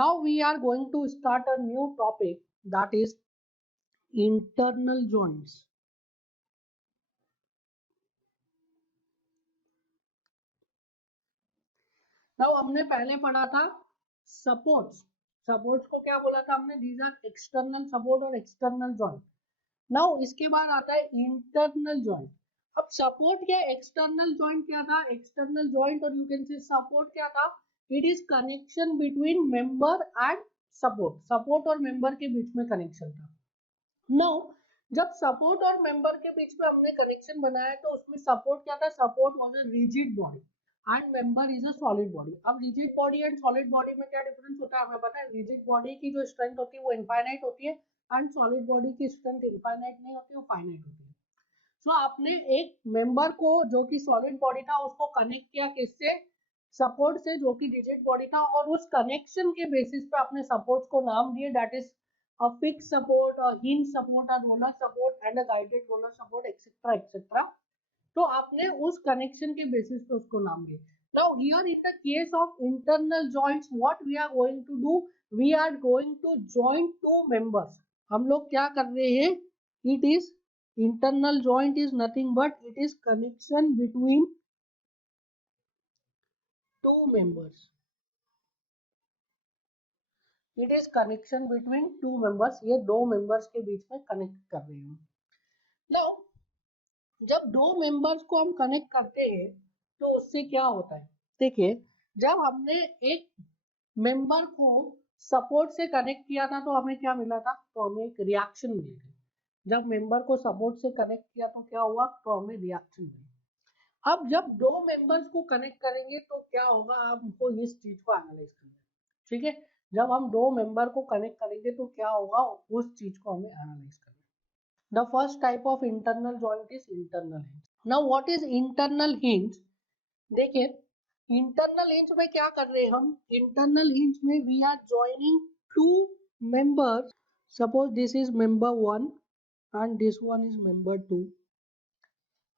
Now we are going to start a new topic, that is internal joints. Now हमने पहले पढ़ा था supports. Supports को क्या बोला था हमने? दीज आर एक्सटर्नल सपोर्ट और एक्सटर्नल जॉइंट. नाउ इसके बाद आता है इंटरनल जॉइंट. अब सपोर्ट या एक्सटर्नल जॉइंट क्या था? एक्सटर्नल जॉइंट और यू कैन से सपोर्ट क्या था? It is connection between member and support. Support और मेंबर के बीच में कनेक्शन था. नाउ जब सपोर्ट और मेंबर के बीच में हमने कनेक्शन बनाया तो उसमें सपोर्ट क्या था? Support was a rigid body and member is a solid body. अब rigid body and solid body में क्या डिफरेंस होता है हमें पता है. रिजिड बॉडी की जो स्ट्रेंथ होती है वो इनफाइनाइट होती है एंड सॉलिड बॉडी की स्ट्रेंथ इनफाइनाइट नहीं होती, वो फाइनाइट होती है. सो आपने एक मेंबर को जो कि सॉलिड बॉडी था उसको कनेक्ट किया किससे? सपोर्ट से, जो कि रिजिड बॉडी था, और उस कनेक्शन के बेसिस पे आपने सपोर्ट को नाम दिए, that is a fixed support, a hinge support, a roller support and a guided roller support, etc etc. तो आपने उस कनेक्शन के बेसिस पे उसको नाम दिए. Now here in the case of internal joints, what we are going to do, we are going to join two members. हम लोग क्या कर रहे हैं? It is internal joint is nothing but it is connection between two members. It is connection between two members. ये दो members के बीच में कनेक्ट कर रहे हैं. Now जब दो मेंबर्स को हम कनेक्ट करते हैं तो उससे क्या होता है? देखिए, जब हमने एक मेंबर को सपोर्ट से कनेक्ट किया था तो हमें क्या मिला था? तो हमें एक रिएक्शन मिली थी. जब मेंबर को सपोर्ट से कनेक्ट किया तो क्या हुआ? तो हमें रिएक्शन मिली. अब जब दो मेंबर्स को कनेक्ट करेंगे तो क्या होगा? आपको इस चीज को एनालाइज करना है. ठीक है, जब हम दो मेंबर को कनेक्ट करेंगे तो क्या होगा, उस चीज को हमें एनालाइज करना है. The first type of internal joint is internal hinge. Now what is internal hinge? देखिए, internal hinge में क्या कर रहे हैं हम? Internal hinge में we are joining two members. Suppose this is member 1 and this one is member 2.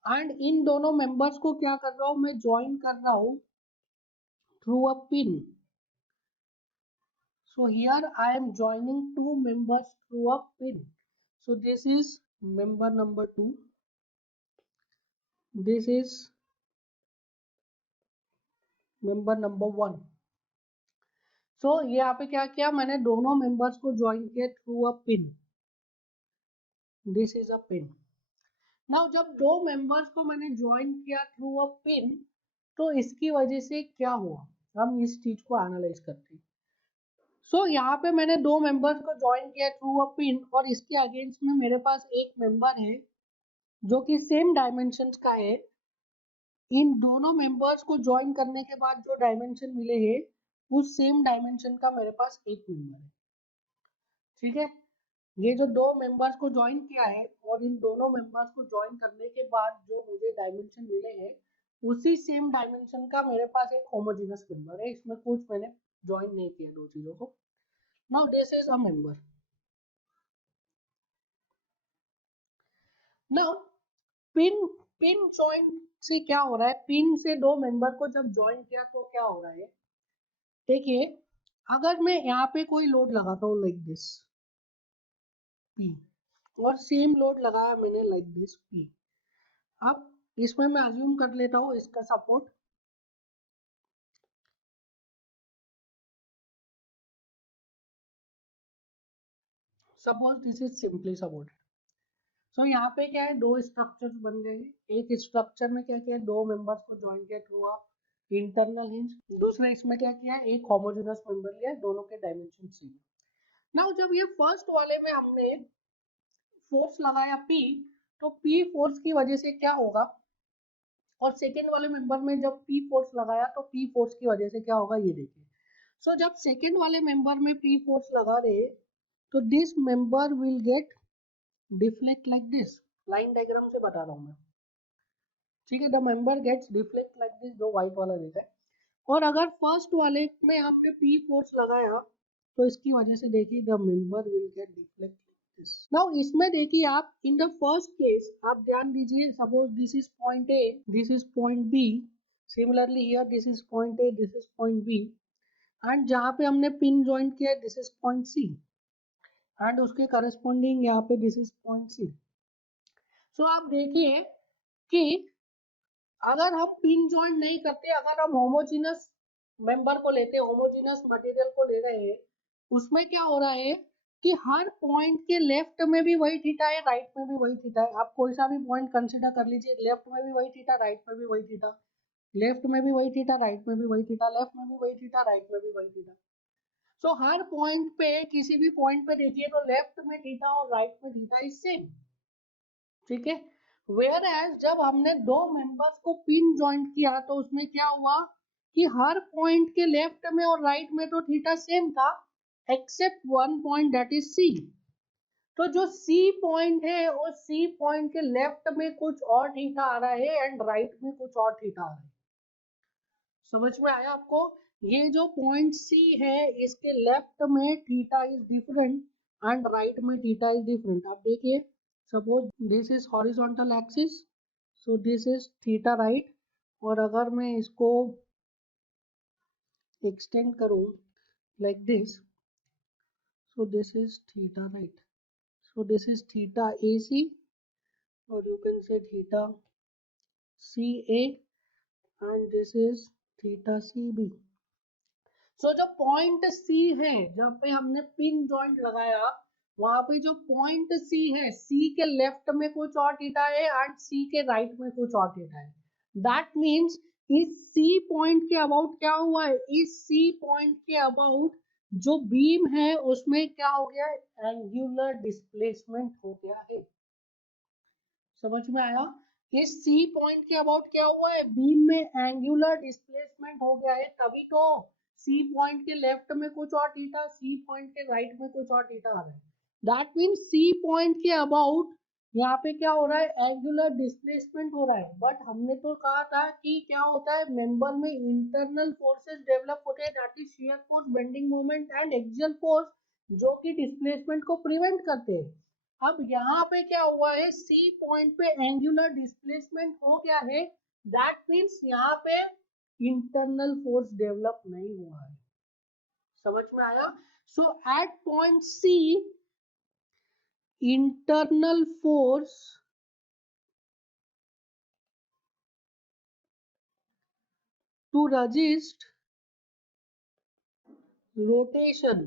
And इन दोनों members को क्या कर रहा हूँ मैं? join कर रहा हूँ through a pin. So here I am joining two members through a pin. So this is member number 2. This is member number 1. सो यहाँ पे क्या किया मैंने? दोनों मेंबर्स को ज्वाइन किया through a pin. This is a pin. Now जब दो मेंबर्स को मैंने ज्वाइन किया थ्रू अ पिन तो इसकी वजह से क्या हुआ, हम इस चीज को एनालाइज करते हैं. सो यहाँ पे मैंने दो मेंबर्स को ज्वाइन किया थ्रू अ पिन और इसके अगेंस्ट में मेरे पास एक मेंबर है जो कि सेम डायमेंशंस का है. इन दोनों मेंबर्स को ज्वाइन करने के बाद जो डायमेंशन मिले हैं उस सेम डायमेंशन का मेरे पास एक मेंबर है. ठीक है, ये जो दो मेंबर्स को ज्वाइन किया है और इन दोनों मेंबर्स को ज्वाइन करने के बाद जो मुझे डायमेंशन मिले हैं उसी सेम डायमेंशन का मेरे पास एक होमोजेनस मेंबर है. इसमें कुछ मैंने ज्वाइन नहीं किया दो चीजों को. Now this is a member. Now pin pin join से क्या हो रहा है? पिन से दो मेंबर को जब ज्वाइन किया तो क्या हो रहा है? देखिए, अगर मैं यहाँ पे कोई लोड लगाता हूँ लाइक दिस P और सेम लोड लगाया मैंने लाइक दिस P. अब इसमें मैं अज्यूम कर लेता हूँ इसका support suppose this is simply supported. So यहाँ पे क्या है? दो स्ट्रक्चर्स बन गए हैं. एक स्ट्रक्चर में क्या किया? दो मेंबर्स को ज्वाइन किया थ्रू अ इंटरनल हिंज. दूसरे इसमें क्या किया? एक होमोजेनस मेंबर लिया, दोनों के डायमेंशन सेम. नाउ जब ये फर्स्ट वाले में हमने फोर्स लगाया P तो P फोर्स की वजह से क्या होगा, और सेकेंड वाले मेंबर में जब P फोर्स लगाया तो P फोर्स की वजह से क्या होगा ये देखिए. सो जब सेकेंड वाले मेंबर में P फोर्स लगा रहे तो this member will get deflect like this. Line diagram से बता रहा हूँ मैं. ठीक है, the member gets deflect like this, जो व्हाइट वाला देखा है. और अगर फर्स्ट वाले में आपने P फोर्स लगाया तो इसकी वजह से देखिए the member will get deflect. Now इसमें देखिए आप इन द फर्स्ट केस आप ध्यान दीजिए. Suppose this is point A, this is point B. Similarly here this is point A, this is point B. And जहाँ पे हमने पिन ज्वाइंट किया this is point C and उसके corresponding यहाँ पे this is point C. So आप देखिए कि अगर हम पिन ज्वाइंट नहीं करते, अगर हम होमोजीनस मेंबर को लेते, होमोजीनस मटेरियल को ले रहे हैं, उसमें क्या हो रहा है कि हर पॉइंट के लेफ्ट में भी वही थीटा है, राइट में भी वही थीटा है। आप कोई सा भी पॉइंट कंसीडर कर लीजिए, लेफ्ट में भी वही थीटा, राइट में भी वही थीटा, लेफ्ट में भी वही थीटा, राइट में भी वही थीटा, लेफ्ट में भी वही थीटा, राइट में भी वही थीटा। सो हर पॉइंट पे, किसी भी पॉइंट पे देखिए तो लेफ्ट में थीटा और राइट में थीटा इज सेम, ठीक है। वेयर एज जब हमने दो मेंबर्स को पिन ज्वाइंट किया तो उसमें क्या हुआ कि हर पॉइंट के लेफ्ट में और राइट में तो थीटा सेम था except one point that is C. तो जो सी पॉइंट है उस सी पॉइंट के लेफ्ट में कुछ और थीटा आ रहा है एंड राइट में कुछ और थीटा आ रहा है। समझ में आया आपको? ये जो पॉइंट सी है इसके लेफ्ट में theta is different and right में थीटा इज डिफरेंट। आप देखिए, suppose this is horizontal axis, so this is theta right, और अगर मैं इसको एक्सटेंड करूं like this, so this is theta right, so this is theta AC, or you can say theta CA, and this is theta CB। सो जो point सी है जहाँ पे हमने पिन जॉइंट लगाया, वहां पे जो पॉइंट सी है, सी के लेफ्ट में कुछ और थीटा है एंड सी के राइट में कुछ और थीटा है। दैट मीन्स इस सी पॉइंट के अबाउट क्या हुआ है, इस सी पॉइंट के अबाउट जो बीम है उसमें क्या हो गया है, एंगुलर डिस्प्लेसमेंट हो गया है। समझ में आया? इस सी पॉइंट के अबाउट क्या हुआ है, बीम में एंगुलर डिस्प्लेसमेंट हो गया है, तभी तो सी पॉइंट के लेफ्ट में कुछ और थीटा, सी पॉइंट के राइट में कुछ और थीटा आ रहा है। दैट मीन्स सी पॉइंट के अबाउट यहाँ पे क्या हो रहा है, एंगुलर डिस्प्लेसमेंट हो रहा है। बट हमने तो कहा था कि क्या होता है, मेंबर में इंटरनल फोर्सेस डेवलप होते हैं, that is shear force, bending moment and axial force, जो कि डिस्प्लेसमेंट को प्रिवेंट करते हैं। अब यहाँ पे क्या हुआ है, सी पॉइंट पे एंगुलर डिस्प्लेसमेंट हो गया है, दैट मीन्स यहाँ पे इंटरनल फोर्स डेवलप नहीं हुआ है। समझ में आया? So at point C internal force to resist rotation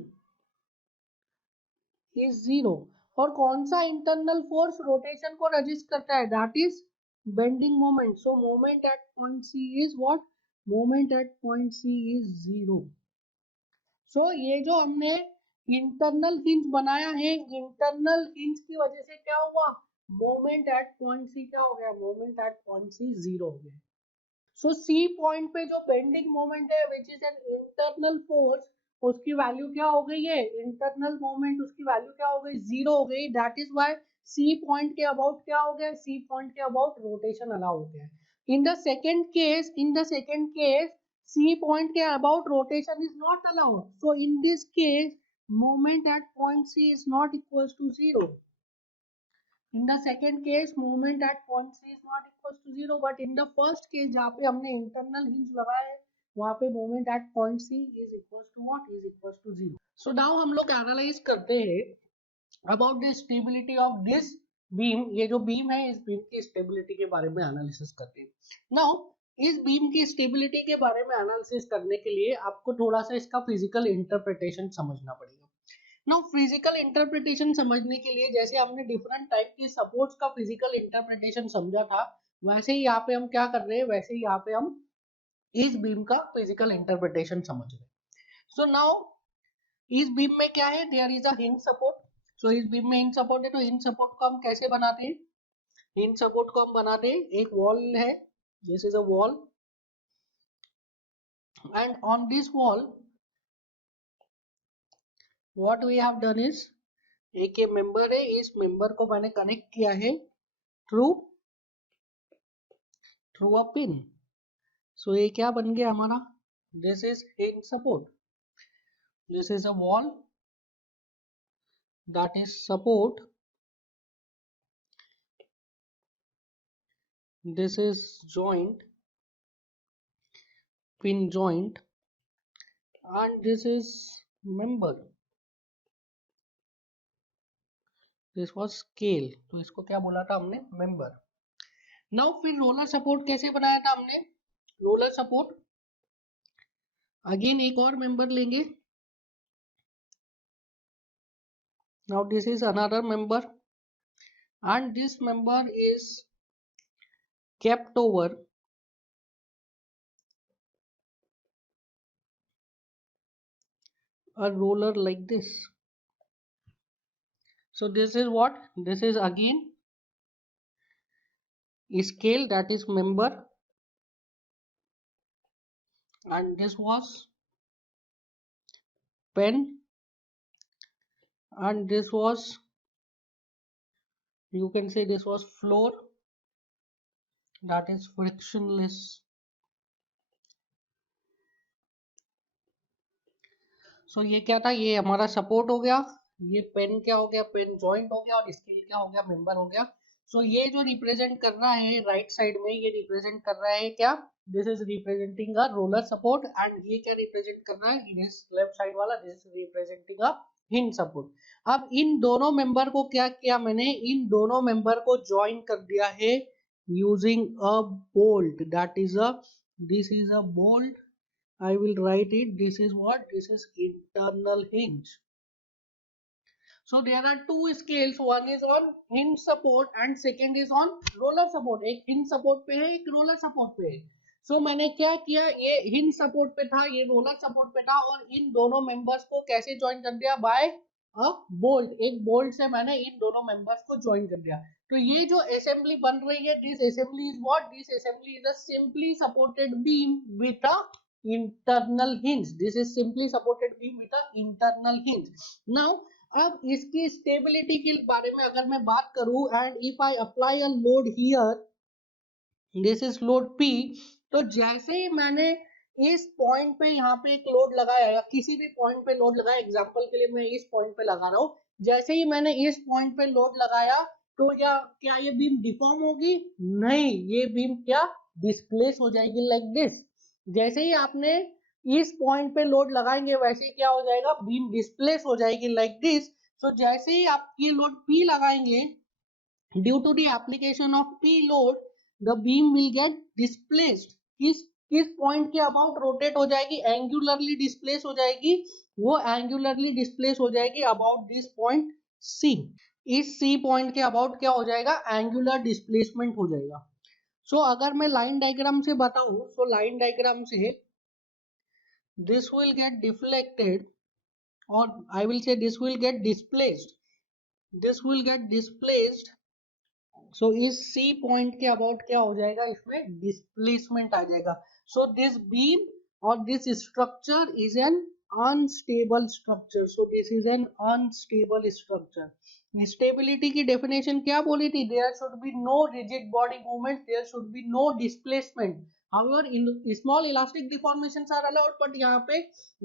is zero. और कौन सा इंटरनल फोर्स रोटेशन को रजिस्ट करता है, that is bending moment. So moment at point C is what, moment at point C is zero. So ये जो हमने internal hinge बनाया है, इंटरनल हिंज की वजह से क्या हुआ, मोमेंट एट पॉइंट सी क्या हो गया, moment at point C zero हो गया। सो सी पॉइंट पे जो बेंडिंग मोमेंट है which is an internal force, उसकी वैल्यू क्या हो गई है, इंटरनल मोमेंट, उसकी वैल्यू क्या हो गई, जीरो हो गई। That is why C point के अबाउट क्या हो गया, सी पॉइंट के अबाउट रोटेशन अलाउ हो गया। In the second case, C point के about rotation is not allowed. So in this case, moment at point C is not equals to zero. In the second case, moment at point C is not equals to zero. But in the first case, जहाँ पे हमने internal hinge लगाया है, वहाँ पे moment at point C is equals to what? Is equals to zero. So now हम लोग analyze करते हैं about the stability of this beam। ये जो beam है, इस beam की stability के बारे में analysis करते हैं। Now इस बीम की स्टेबिलिटी के बारे में एनालिसिस करने के लिए आपको थोड़ा सा इसका फिजिकल इंटरप्रिटेशन समझना पड़ेगा। नाउ फिजिकल इंटरप्रिटेशन समझने के लिए, जैसे हमने डिफरेंट टाइप के सपोर्ट्स का फिजिकल इंटरप्रिटेशन समझा था, वैसे ही यहाँ पे हम क्या कर रहे हैं, वैसे ही यहाँ पे हम इस बीम का फिजिकल इंटरप्रिटेशन समझ रहे हैं। सो नाउ इस बीम में क्या है, there is a hinge support. So इस बीम में हिंज सपोर्ट है, तो हिंज सपोर्ट को हम कैसे बनाते हैं, हिंज सपोर्ट को हम बनाते हैं, एक वॉल है, this is a wall, and on this wall what we have done is, एक ये मेंबर है, इस मेंबर को मैंने कनेक्ट किया है थ्रू अ पिन। सो ये क्या बन गया हमारा, this is hinge support, this is a wall that is support, this is joint, pin joint, and this is member, this was scale, तो इसको क्या बोला था हमने, member. नाउ फिर रोलर सपोर्ट कैसे बनाया था हमने, रोलर सपोर्ट अगेन एक और मेंबर लेंगे. Now this is another member and this member is kept over a roller like this. So this is what, this is again scale, that is member, and this was pen, and this was, you can say this was floor, that is frictionless. So ये क्या था, ये हमारा support हो गया, ये pen क्या हो गया, पेन जॉइंट हो गया, और स्केल क्या हो गया, मेंबर हो गया. सो ये जो रिप्रेजेंट कर रहा है राइट साइड में, ये रिप्रेजेंट कर रहा है क्या, this is representing a roller support, and ये क्या रिप्रेजेंट कर रहा है, दिस लेफ्ट साइड वाला, this is representing a hinge support. अब इन दोनों मेंबर को क्या किया मैंने, इन दोनों मेंबर को ज्वाइन कर दिया है using a bolt, that is a, this is a bolt. I will write it, this is what, this is internal hinge. So there are two scales, one is on hinge support and second is on roller support. एक hinge support पे है, एक roller support पे है. So मैंने क्या किया, ये hinge support पे था, ये roller support पे था, और इन दोनों members को कैसे join कर दिया, by a bolt. एक bolt से मैंने इन दोनों members को join कर दिया. तो ये जो assembly बन रही है, this assembly is what, this assembly is a simply supported beam with a internal hinge. This is simply supported beam with a internal hinge. Now अब इसकी स्टेबिलिटी के बारे में अगर मैं बात करूं, and if I apply a load here, this is load P, तो जैसे ही मैंने इस पॉइंट पे यहाँ पे एक लोड लगाया, या किसी भी पॉइंट पे लोड लगाया, एग्जांपल के लिए मैं इस पॉइंट पे लगा रहा हूँ, जैसे ही मैंने इस पॉइंट पे लोड लगाया, तो क्या ये बीम डिफॉर्म होगी, नहीं, ये बीम क्या डिस्प्लेस हो जाएगी लाइक दिस. जैसे ही आपने इस पॉइंट पे लोड लगाएंगे, वैसे क्या हो जाएगा, बीम डिस्प्लेस हो जाएगी लाइक दिस. सो जैसे ही आप ये लोड P लगाएंगे, due to the application of P load, the beam will get displaced. किस पॉइंट के अबाउट रोटेट हो जाएगी, एंगुलरली डिस्प्लेस हो जाएगी, वो एंगुलरली डिस्प्लेस हो जाएगी अबाउट दिस पॉइंट C. इस C पॉइंट के अबाउट क्या हो जाएगा, एंगुलर डिस्प्लेसमेंट हो जाएगा. सो अगर मैं लाइन डायग्राम से बताऊं, तो लाइन डायग्राम से this will get deflected, or I will say this will get displaced, this will get displaced. So इस C पॉइंट के अबाउट क्या हो जाएगा, इसमें डिस्प्लेसमेंट आ जाएगा. So this beam or this structure is an unstable structure. So this is an unstable structure. Stability की definition क्या बोली थी, there should be no rigid body movement, there should be no displacement. However, small elastic deformations are allowed, but यहाँ पे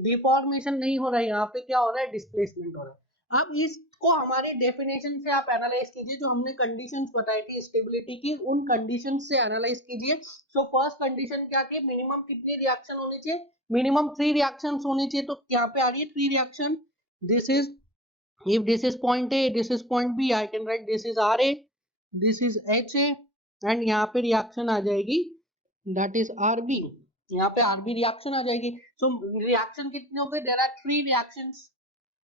deformation नहीं हो रहा है, यहाँ पे क्या हो रहा है, displacement हो रहा है. अब इसको हमारी डेफिनेशन से आप एनालाइज कीजिए, जो हमने कंडीशंस बताई थी स्टेबिलिटी की, उन कंडीशंस से एनालाइज कीजिए. सो फर्स्ट कंडीशन क्या थी, मिनिमम कितनी रिएक्शन होनी चाहिए, मिनिमम 3 रिएक्शंस होनी चाहिए. तो यहाँ पे आ रही है 3 reaction. This is, if this is point A, this is point B, I can write this is RA, this is HA, and यहाँ पे रिएक्शन आ जाएगी, that is RB. यहाँ पे RB रिएक्शन आ जाएगी. So रिएक्शन कितने हो गए, there are 3 reactions.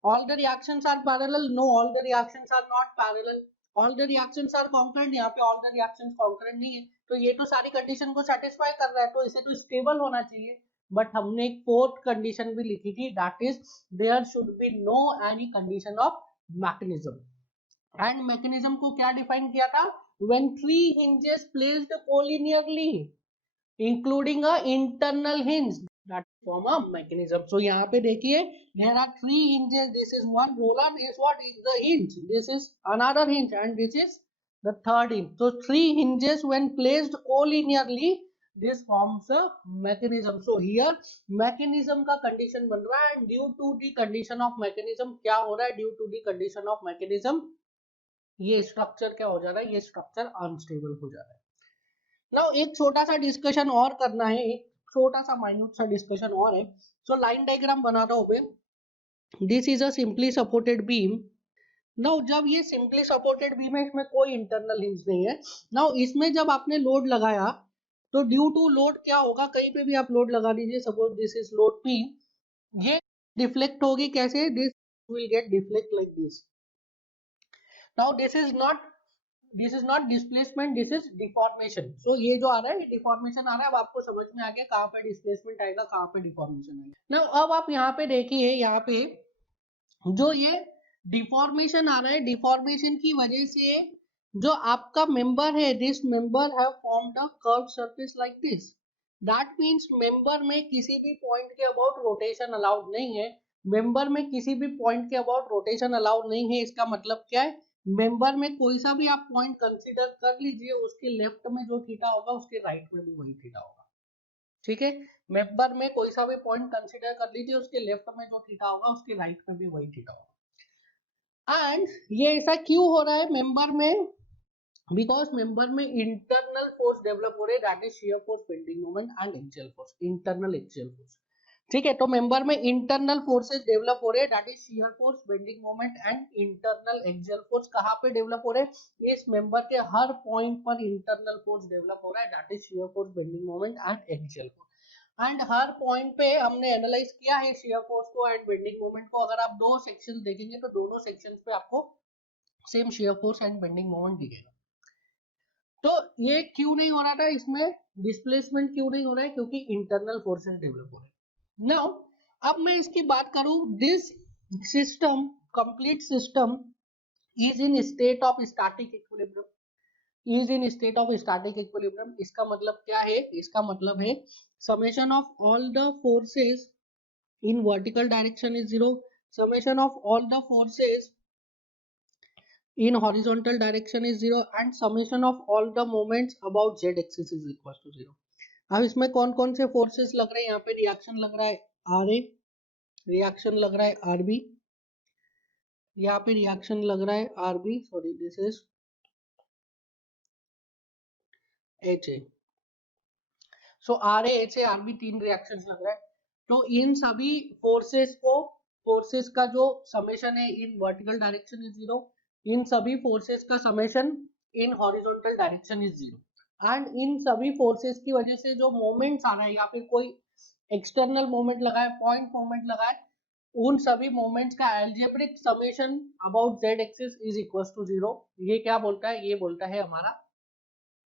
All the reactions are parallel? No, all the reactions are not parallel. All the reactions are concurrent? यहाँ पे all the reactions concurrent नहीं है. तो ये तो सारी कंडीशन को सेटिस्फाई कर रहा है, तो इसे तो स्टेबल होना चाहिए. बट हमने एक फोर्थ कंडीशन भी लिखी थी, that is there should be no any condition of mechanism. And mechanism को क्या डिफाइन किया था, when 3 hinges placed collinearly including a internal hinge that form a mechanism. So यहाँ पे देखिए, there are 3 hinges, this is one roller, is what is the hinge, this is another hinge, and this is the third hinge. So 3 hinges when placed collinearly, this forms a mechanism. So here mechanism का condition बन रहा है, and due to the condition of mechanism क्या हो रहा है, due to the condition of mechanism ये structure क्या हो जा रहा है, ये structure unstable हो जा रहा है. नाउ एक छोटा सा डिस्कशन और करना है, एक छोटा सा माइन्यूट सा डिस्कशन और है. सो लाइन डायग्राम बनाना हो मैं, this is a simply supported beam. Now जब ये सिंपली सपोर्टेड बीम है, इसमें कोई इंटरनल हिंज नहीं है। नाउ इसमें जब आपने लोड लगाया तो ड्यू टू लोड क्या होगा, कहीं पे भी आप लोड लगा दीजिए, suppose this is load P, ये डिफ्लेक्ट होगी कैसे, this will get deflect like this. Now this is not displacement, this is deformation. So ये जो आ रहा है ये डिफॉर्मेशन आ रहा है। अब आपको समझ में आ गया कहाँ पे डिस्प्लेसमेंट आएगा, कहाँ पे डिफॉर्मेशन आएगा। नाउ अब आप यहाँ पे देखिए, यहाँ पे जो ये डिफॉर्मेशन आ रहा है, डिफॉर्मेशन की वजह से जो आपका मेंबर है, this member have formed a curved surface like this. That means member में किसी भी पॉइंट के अबाउट रोटेशन अलाउड नहीं है। मेंबर में किसी भी पॉइंट के अबाउट रोटेशन अलाउड नहीं है, इसका मतलब क्या है, मेंबर में कोई सा भी आप पॉइंट कंसीडर कर लीजिए, उसके लेफ्ट में जो थीटा होगा उसके राइट में भी वही थीटा होगा। ठीक है, मेंबर में कोई सा भी पॉइंट कंसीडर कर लीजिए, उसके लेफ्ट में जो थीटा होगा उसके राइट में भी वही थीटा होगा। एंड ये ऐसा क्यों हो रहा है मेंबर में, बिकॉज मेंबर में इंटरनल फोर्स डेवलप हो रहे, that is shear force, bending moment and axial force, internal axial force. ठीक है, तो मेंबर में इंटरनल फोर्सेस डेवलप हो रहे, that is shear force, bending moment and internal axial force. कहाँ पे डेवलप हो रहे, इस मेंबर के हर पॉइंट पर इंटरनल फोर्स डेवलप हो रहा है, that is shear force, bending moment and axial force. And her point पे हमने एनालाइज किया है शियर फोर्स को एंड बेंडिंग मोमेंट को। अगर आप दो सेक्शन देखेंगे तो दोनों सेक्शंस पे आपको same shear force and bending moment दिखेगा। तो ये क्यों नहीं हो रहा था, इसमें डिस्प्लेसमेंट क्यों नहीं हो रहा है, क्योंकि इंटरनल फोर्सेस डेवलप हो रहे हैं। नाउ अब मैं इसकी बात करूं, this system, complete system is in state of static equilibrium, is in state of static equilibrium. इसका मतलब क्या है, इसका मतलब है summation of all the forces in vertical direction is 0, summation of all the forces in horizontal direction is 0 and summation of all the moments about z axis is equal to 0। अब इसमें कौन कौन से फोर्सेस लग रहे हैं, यहाँ पे रिएक्शन लग रहा है आर ए, रिएक्शन लग रहा है आर बी, यहाँ पे रिएक्शन लग रहा है R B, sorry this is H A. So R A, H A, R B, तीन रिएक्शन लग रहा है। तो इन सभी फोर्सेस को, फोर्सेस का जो समेशन है इन वर्टिकल डायरेक्शन इज 0, इन सभी फोर्सेस का summation in horizontal direction is 0। And in सभी फोर्सेस की वजह से जो मोमेंट्स आ रहा है या फिर कोई एक्सटर्नल मोमेंट लगा है, पॉइंट मोमेंट लगा है, उन सभी मोमेंट्स का algebraic summation about Z axis is equal to 0। ये क्या बोलता है, ये बोलता है हमारा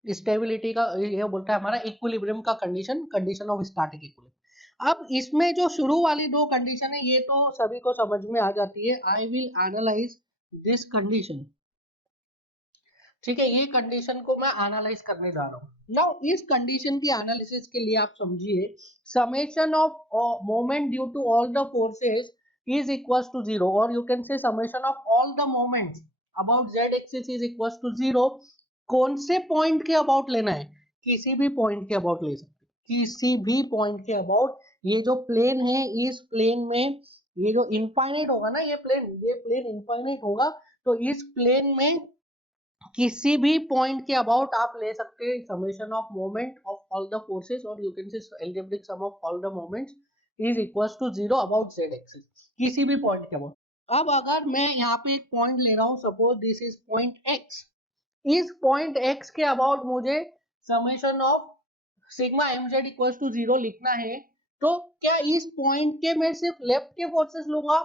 स्टेबिलिटी का, ये बोलता है हमारा इक्विलिब्रियम का condition, condition of static equilibrium. अब इसमें जो शुरू वाली दो कंडीशन है ये तो सभी को समझ में आ जाती है। I will analyse this condition. ठीक है, ये कंडीशन को मैं एनालाइज करने जा रहा हूँ। नाउ इस कंडीशन की एनालिसिस के लिए आप समझिए, summation of moment due to all the forces is equal to 0, और you can say summation of all the moments about Z axis is equal to 0। कौन से पॉइंट के अबाउट लेना है, किसी भी पॉइंट के अबाउट ले सकते, किसी भी पॉइंट के अबाउट। ये जो प्लेन है, इस प्लेन में ये जो इनफाइनाइट होगा ना, ये प्लेन इनफाइनाइट होगा, तो इस प्लेन में किसी भी पॉइंट के अबाउट आप ले सकते हैं summation of moment of all the forces, और you can say algebraic sum of all the moments is equal to 0 about Z axis, किसी भी पॉइंट के अबाउट। अब अगर मैं यहाँ पे एक पॉइंट ले रहा हूँ, suppose this is point X, इस पॉइंट एक्स के अबाउट मुझे summation of sigma mz equal to 0 लिखना है, तो क्या इस पॉइंट के मैं सिर्फ लेफ्ट के फोर्सेस लूंगा,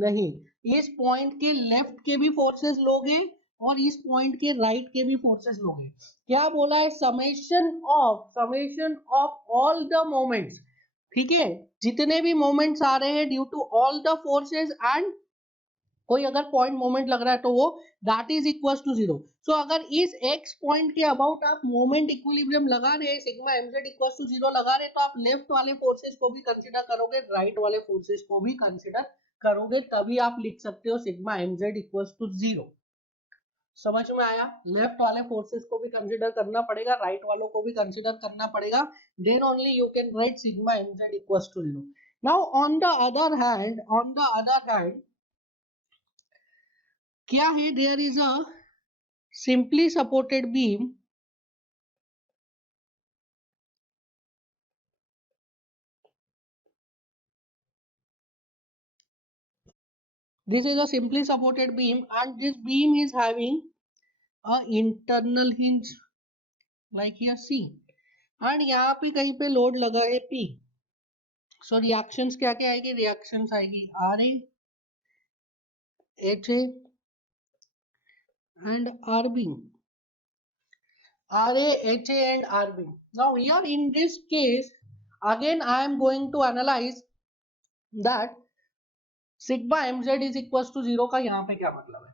नहीं, इस पॉइंट के लेफ्ट के भी फोर्सेस लोगे और इस पॉइंट के राइट के भी फोर्सेस लोगे। क्या बोला है, summation of all the moments. ठीक है, जितने भी मोमेंट्स आ रहे हैं due to all the forces and कोई अगर पॉइंट मोमेंट लग रहा है तो वो that is equal to 0। So अगर इस x पॉइंट के अबाउट आप मोमेंट इक्विलिब्रियम लगा रहे हैं, सिग्मा mz इक्वल टू 0 लगा रहे हैं, तो आप लेफ्ट वाले फोर्सेस को भी कंसीडर करोगे, राइट वाले फोर्सेस को भी कंसीडर करोगे, तभी आप लिख सकते हो सिग्मा mz इक्वल टू 0। समझ में आया, लेफ्ट वाले फोर्सेस को भी कंसीडर करना पड़ेगा, राइट वालों को भी कंसीडर करना पड़ेगा, then only you can write sigma mz equal to 0। Now on the other hand क्या है, there is a simply supported beam This is a simply supported beam and this beam is having a internal hinge like here C and यहाँ पे कहीं पे load लगा है P. सो reactions क्या क्या आएगी, रिएक्शंस आएगी RA, HA and RB. RA, HA and RB. Now here in this case again I am going to analyze that sigma mz is equal to 0 का यहाँ पे क्या मतलब है,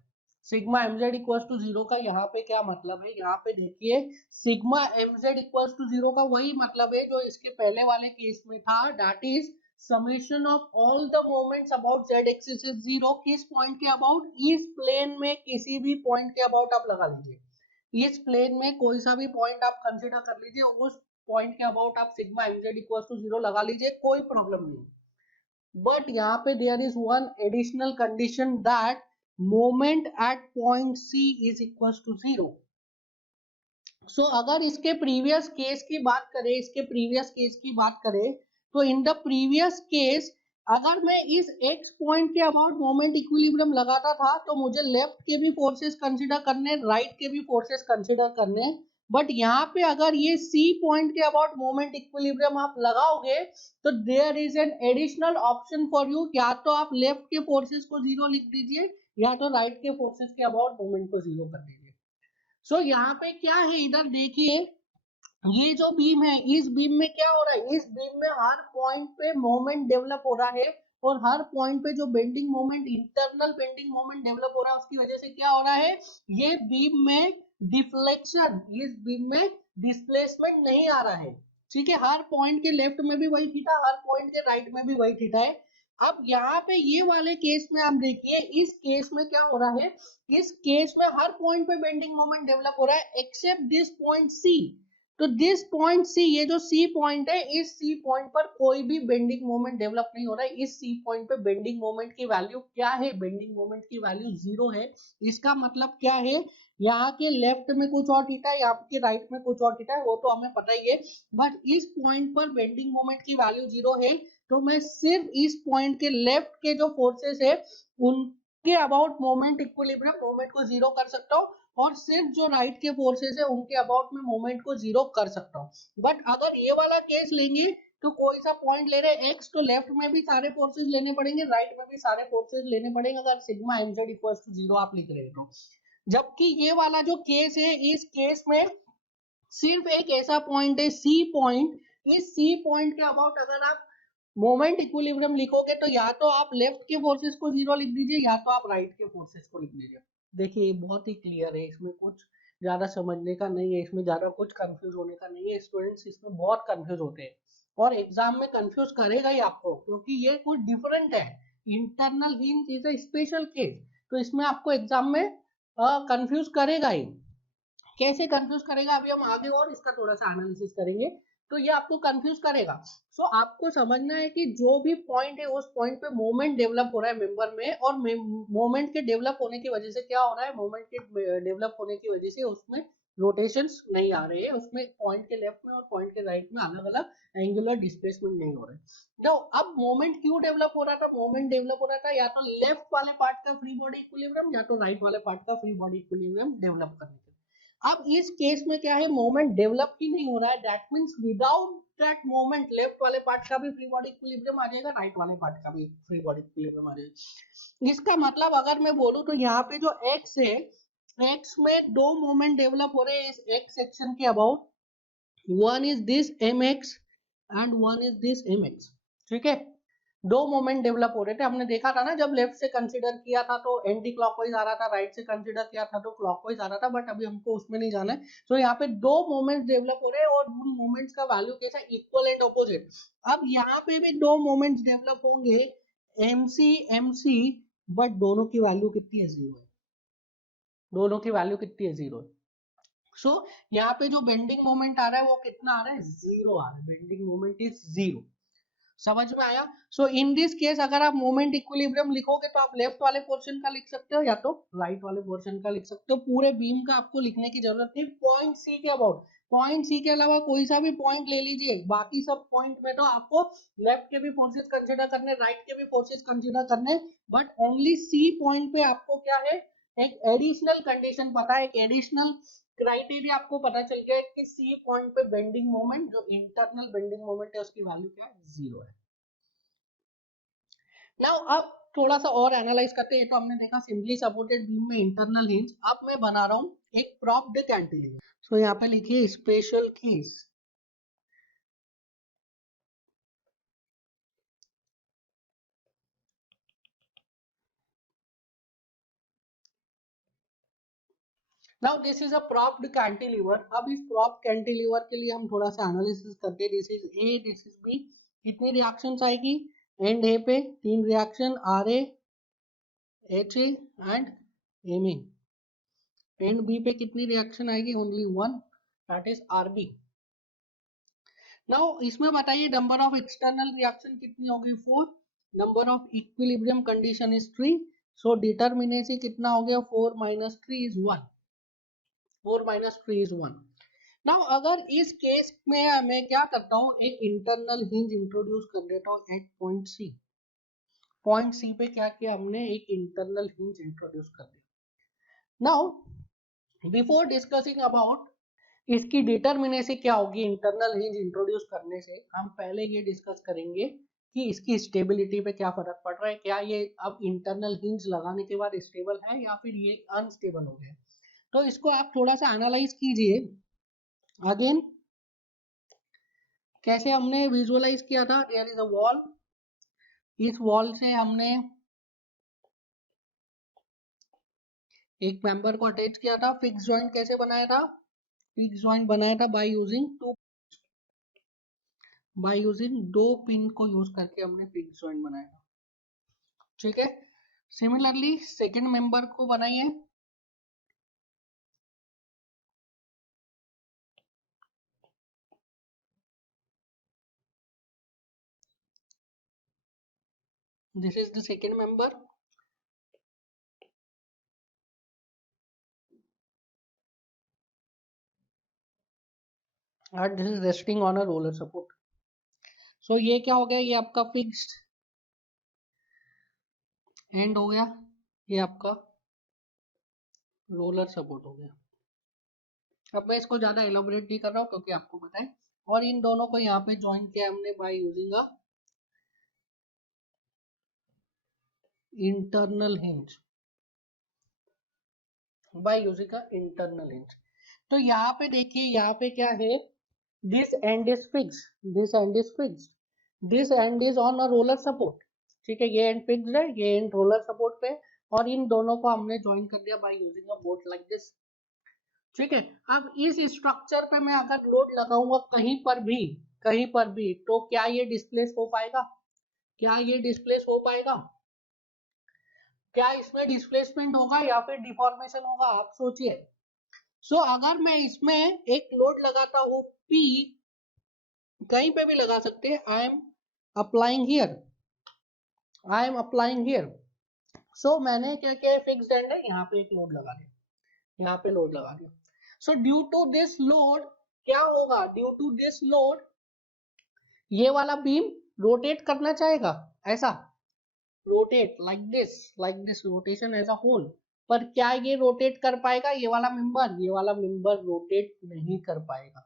सिग्मा mz इक्वल टू 0 का यहाँ पे क्या मतलब है, यहाँ पे देखिए सिग्मा mz इक्वल टू 0 का वही मतलब है जो इसके पहले वाले केस में था, that is summation of all the moments about z axis is 0. किस पॉइंट के अबाउट, इस प्लेन में किसी भी पॉइंट के अबाउट आप लगा लीजिए, इस प्लेन में कोई सा भी पॉइंट आप कंसीडर कर लीजिए, उस पॉइंट के अबाउट आप सिग्मा mz इक्वल टू 0 लगा लीजिए, कोई प्रॉब्लम नहीं. बट यहाँ पे there is one additional condition that moment at point C is equal to 0. So अगर इसके प्रीवियस केस की बात करें, इसके प्रीवियस केस की बात करें तो इन द प्रीवियस केस अगर मैं इस x पॉइंट के अबाउट मोमेंट इक्विलिब्रियम लगाता था तो मुझे लेफ्ट के भी फोर्सेस कंसीडर करने, राइट के भी फोर्सेस कंसीडर करने. बट यहाँ पे अगर ये C पॉइंट के अबाउट मोमेंट इक्विलिब्रियम आप लगाओगे तो there is an additional option for you, या तो आप लेफ्ट के फोर्सेस को 0 लिख दीजिए या तो राइट के फोर्सेस के अबाउट मोमेंट को 0 कर दीजिए. सो यहाँ पे क्या है, इधर देखिए ये जो बीम है, इस बीम में क्या हो रहा है, इस बीम में हर पॉइंट पे मोमेंट डेवलप हो रहा है और हर पॉइंट पे जो bending moment, internal bending moment develop हो रहा है उसकी वजह से क्या हो रहा है, ये बीम में डिफ्लेक्शन, इस बीम में डिस्प्लेसमेंट नहीं आ रहा है. ठीक है, हर पॉइंट के लेफ्ट में भी वही थीटा, हर पॉइंट के राइट में भी वही थीटा है. अब यहाँ पे ये वाले केस में आप देखिए, इस केस में क्या हो रहा है, इस केस में हर पॉइंट पे बेंडिंग मोमेंट डेवलप हो रहा है एक्सेप्ट दिस पॉइंट सी. तो दिस पॉइंट सी, ये जो सी पॉइंट है, इस सी पॉइंट पर कोई भी बेंडिंग मोमेंट डेवलप नहीं हो रहा है. इस सी पॉइंट पे बेंडिंग मोमेंट की वैल्यू क्या है, बेंडिंग मोमेंट की वैल्यू 0 है. इसका मतलब क्या है, यहाँ के लेफ्ट में कुछ और थीटा है, यहाँ के राइट में कुछ और थीटा है, वो तो हमें पता ही है. बट इस पॉइंट पर बेंडिंग मोमेंट की वैल्यू 0 है, तो मैं सिर्फ इस पॉइंट के लेफ्ट के जो फोर्सेस है उनके अबाउट मोमेंट इक्विलिब्रियम, मोमेंट को 0 कर सकता हूँ और सिर्फ जो राइट के फोर्सेस है उनके अबाउट में मोमेंट को 0 कर सकता हूँ. बट अगर ये वाला केस लेंगे तो कोई सा पॉइंट ले रहे हैं x, तो लेफ्ट में भी सारे फोर्सेस लेने पड़ेंगे, राइट में भी सारे फोर्सेस लेने पड़ेंगे अगर सिग्मा mz इक्वल टू 0 आप लिख रहे हैं तो. जबकि ये वाला जो केस है, इस केस में सिर्फ एक ऐसा पॉइंट है C पॉइंट, इस C पॉइंट के अबाउट अगर आप मोमेंट इक्विलिब्रियम लिखोगे तो या तो आप लेफ्ट के फोर्सेस को 0 लिख दीजिए या तो आप राइट के फोर्सेस को लिख दीजिए. देखिए बहुत ही क्लियर है, इसमें कुछ ज्यादा समझने का नहीं है, इसमें ज्यादा कुछ कंफ्यूज होने का नहीं है. स्टूडेंट्स इसमें बहुत कंफ्यूज होते हैं और एग्जाम में कंफ्यूज करेगा ही आपको, क्योंकि ये कुछ डिफरेंट है. Internal hinge is a special case, तो इसमें आपको एग्जाम में कंफ्यूज करेगा ही. कैसे कंफ्यूज करेगा, अभी हम आगे और इसका थोड़ा सा एनालिसिस करेंगे, तो ये आपको कंफ्यूज करेगा. सो आपको समझना है कि जो भी पॉइंट है उस पॉइंट पे मोमेंट डेवलप हो रहा है मेंबर में, और मोमेंट के डेवलप होने की वजह से क्या हो रहा है, मोमेंट के डेवलप होने की वजह से उसमें रोटेशंस नहीं आ रहे हैं, उसमें पॉइंट के लेफ्ट में और पॉइंट के राइट में अलग अलग एंगुलर डिस्प्लेसमेंट नहीं हो रहे. तो अब मोमेंट क्यों डेवलप हो रहा था, मोमेंट डेवलप हो रहा था या तो लेफ्ट वाले पार्ट का फ्री बॉडी इक्विलिब्रियम या तो राइट वाले पार्ट का फ्री बॉडी इक्विलिब्रियम डेवलप करने के. अब इस केस में क्या है, मोमेंट डेवलप ही नहीं हो रहा है, that means without that moment left वाले पार्ट का भी फ्री बॉडी इक्विलिब्रियम आ जाएगा, राइट वाले पार्ट का भी फ्री बॉडी इक्विलिब्रियम आ जाएगा. इसका मतलब अगर मैं बोलूं तो यहाँ पे जो x है, x में दो मोमेंट डेवलप हो रहे हैं इस x सेक्शन के about, one is this mx and one is this mx. ठीक है, दो मोमेंट डेवलप हो रहे थे. हमने देखा था ना, जब लेफ्ट से कंसीडर किया था तो एंटी क्लॉकवाइज आ रहा था, राइट से कंसीडर किया था तो क्लॉकवाइज आ रहा था, बट अभी हमको उसमें नहीं जाना है. तो यहाँ पे दो मोमेंट्स डेवलप हो रहे हैं और उन मोमेंट्स का वैल्यू कैसा, इक्वल एंड ऑपोजिट. अब यहाँ पे भी दो मोमेंट्स डेवलप होंगे mc mc, बट दोनों की वैल्यू कितनी है, 0 है. दोनों की वैल्यू कितनी है, 0 है. सो यहाँ पे जो बेंडिंग मोमेंट आ रहा है वो कितना आ रहा है, 0 आ रहा है. Bending moment is 0. समझ में आया? सो इन दिस केस अगर आप मोमेंट इक्विलिब्रियम लिखोगे तो आप लेफ्ट वाले पोर्शन का लिख सकते हो या तो राइट वाले पोर्शन का लिख सकते हो। पूरे बीम का आपको लिखने की जरूरत नहीं। पॉइंट सी के अबाउट, पॉइंट सी के अलावा कोई सा भी पॉइंट ले लीजिए, बाकी सब पॉइंट में तो आपको लेफ्ट के भी फोर्सेस कंसीडर करने, राइट के भी फोर्सेस कंसीडर करने, बट ओनली सी पॉइंट पे आपको क्या है, एक एडिशनल कंडीशन पता है, एक एडिशनल क्राइटेरिया आपको पता चल गया कि सी पॉइंट पे बेंडिंग मोमेंट, जो इंटरनल बेंडिंग मोमेंट है उसकी वैल्यू क्या है, 0 है। नाउ अब थोड़ा सा और एनालाइज करते हैं। तो हमने देखा सिंपली सपोर्टेड बीम में इंटरनल हिंज। अब मैं बना रहा हूं एक प्रॉप्ड कैंटिलीवर। सो यहाँ पे लिखिए special case. Now this is a propped cantilever. अब इस प्रॉप्ड कैंटिलीवर के लिए हम थोड़ा सा एनालिसिस करते हैं। This is A, this is B. कितनी रिएक्शंस आएगी एंड ए पे? 3 reaction, R A, H A and M A. End B पे कितनी रिएक्शन आएगी? Only 1, that is R B. Now इसमें बताइए नंबर ऑफ एक्सटर्नल रिएक्शन कितनी होगी? 4। Number of equilibrium condition is 3। So determinacy कितना हो गया? 4 minus 3 is 1। 4 minus 3 is 1। Now अगर इस केस में मैं क्या करता हूँ, एक इंटरनल हिंज इंट्रोड्यूस कर देता हूँ at point C. Point C पे क्या किया हमने? एक इंटरनल हिंज इंट्रोड्यूस कर दिया। नाउ बिफोर डिस्कसिंग अबाउट इसकी डिटरमिनेसी क्या होगी इंटरनल हिंज इंट्रोड्यूस करने से, हम पहले ये डिस्कस करेंगे कि इसकी स्टेबिलिटी पे क्या फर्क पड़ रहा है। क्या ये अब इंटरनल हिंज लगाने के बाद स्टेबल है या फिर ये अनस्टेबल हो गया? तो इसको आप थोड़ा सा एनालाइज कीजिए अगेन। कैसे हमने विजुअलाइज किया था? There is a wall. इस वॉल से हमने एक मेंबर को अटैच किया था। फिक्स जॉइंट कैसे बनाया था? फिक्स जॉइंट बनाया था बाय यूजिंग 2 पिन को यूज करके हमने फिक्स जॉइंट बनाया। ठीक है। सिमिलरली सेकेंड मेंबर को बनाइए। This is the second member and this is resting on a roller support. सो ये क्या हो गया? ये आपका फिक्स्ड एंड हो गया, ये आपका रोलर सपोर्ट हो गया। अब मैं इसको ज्यादा एलोबरेट नहीं कर रहा हूँ क्योंकि आपको पता है। और इन दोनों को यहाँ पे ज्वाइन किया हमने by using a internal hinge. By using a internal hinge. तो यहाँ पे देखिए, यहाँ पे क्या है? This end is fix, this end is fix, this end is on a roller support. ठीक है, ये एंड फिक्स्ड है, ये एंड रोलर सपोर्ट पे, और इन दोनों को हमने ज्वाइन कर दिया by using a boat like this. ठीक है। अब इस स्ट्रक्चर पे मैं अगर लोड लगाऊंगा कहीं पर भी, तो क्या ये डिस्प्लेस हो पाएगा? क्या ये डिस्प्लेस हो पाएगा? क्या इसमें डिस्प्लेसमेंट होगा या फिर डिफॉर्मेशन होगा? आप सोचिए। सो अगर मैं इसमें एक लोड लगाता हूँ P, कहीं पे भी लगा सकते हैं, आई एम अप्लाइंग हियर। सो मैंने क्या किया? फिक्स्ड एंड है, यहाँ पे एक लोड लगा दिया, यहाँ पे लोड लगा दिया। So due to this load क्या होगा? ड्यू टू दिस लोड ये वाला बीम रोटेट करना चाहेगा, ऐसा rotate like this rotation as a whole. पर क्या ये रोटेट कर पाएगा? ये वाला मेंबर रोटेट नहीं कर पाएगा।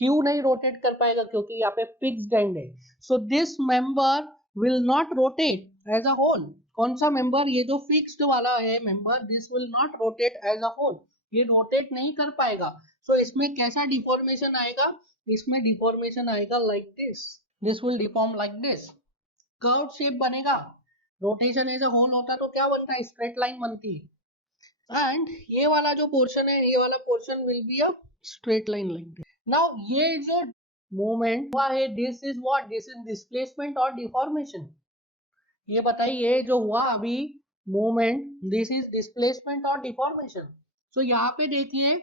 क्यों नहीं रोटेट कर पाएगा? क्योंकि यहाँ पे फिक्स्ड एंड है। So this member will not rotate as a whole. कौन सा मेंबर? ये जो फिक्स्ड वाला है member, this will not rotate as a whole, ये रोटेट नहीं कर पाएगा। सो इसमें कैसा डिफॉर्मेशन आएगा? इसमें डिफॉर्मेशन आएगा like this will deform like this, curve shape बनेगा। रोटेशन एज अ होल होता तो क्या बनता है? स्ट्रेट लाइन बनती है। एंड ये वाला जो पोर्शन है, ये वाला portion will be a straight line like this. Now ये जो मूवमेंट हुआ है, this is what? This is displacement और डिफॉर्मेशन। ये बताइए जो हुआ अभी मूवमेंट, दिस इज डिस्प्लेसमेंट और डिफॉर्मेशन। सो यहाँ पे देखिए,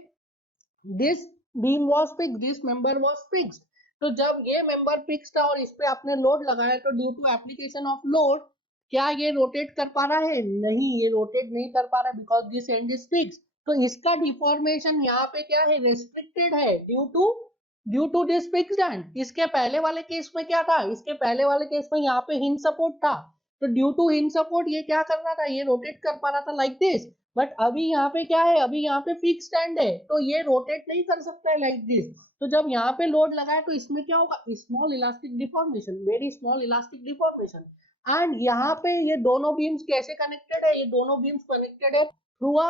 this beam was fixed, this member was fixed, तो जब ये मेंबर फिक्स था और इस पे आपने लोड लगाया तो due to application of load क्या ये रोटेट कर पा रहा है? नहीं, ये रोटेट नहीं कर पा रहा है because this end is fix. तो इसका डिफॉर्मेशन यहाँ पे क्या है? रेस्ट्रिक्टेड है due to this fixed end. इसके पहले वाले केस में क्या था? इसके पहले वाले केस में यहाँ पे हिंज सपोर्ट था, तो ड्यू टू हिंज सपोर्ट ये क्या कर रहा था? ये रोटेट कर पा रहा था लाइक दिस। बट अभी यहाँ पे क्या है? अभी यहाँ पे फिक्स स्टैंड है तो ये रोटेट नहीं कर सकता है लाइक दिस। तो जब यहाँ पे लोड लगाए तो इसमें क्या होगा? Small elastic deformation, very small elastic deformation. And यहाँ पे ये दोनों बीम्स कैसे कनेक्टेड है? ये दोनों बीम्स कनेक्टेड है थ्रू अ